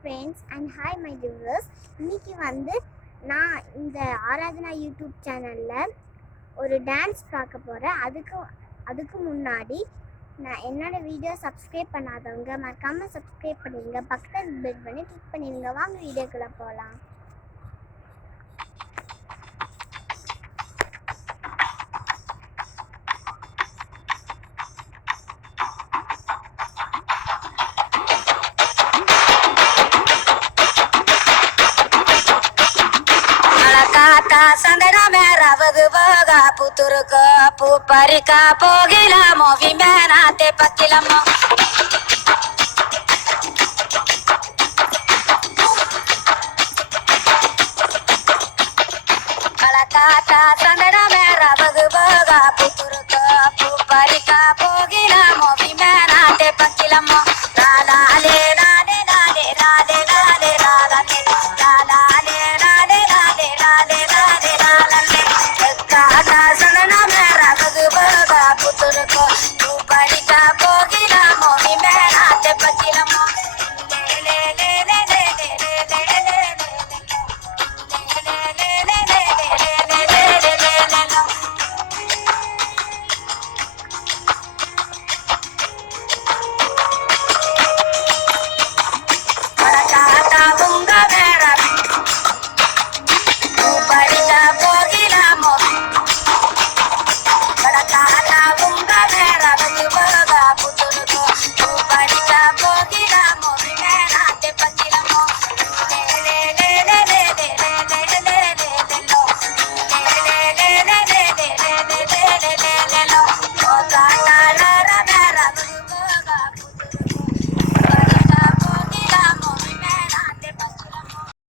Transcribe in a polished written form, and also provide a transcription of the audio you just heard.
Friends and hi my viewers. இன்னைக்கு நான் இந்த ஆராதனா யூடியூப் சேனலில் ஒரு டான்ஸ் பார்க்க போகிறேன். அதுக்கு முன்னாடி நான் என்னோடய வீடியோ சப்ஸ்கிரைப் பண்ணாதவங்க மறக்காமல் சப்ஸ்கிரைப் பண்ணிடுங்க, பக்கத்தில் பெல் பண்ணி கிளிக் பண்ணிடுங்க. வாங்க வீடியோக்குள்ளே போகலாம். சந்தன மேரவது போக புத்துருக்க பூ பறிக்க போகிலமோ விமேனாத்தே பத்திலமோ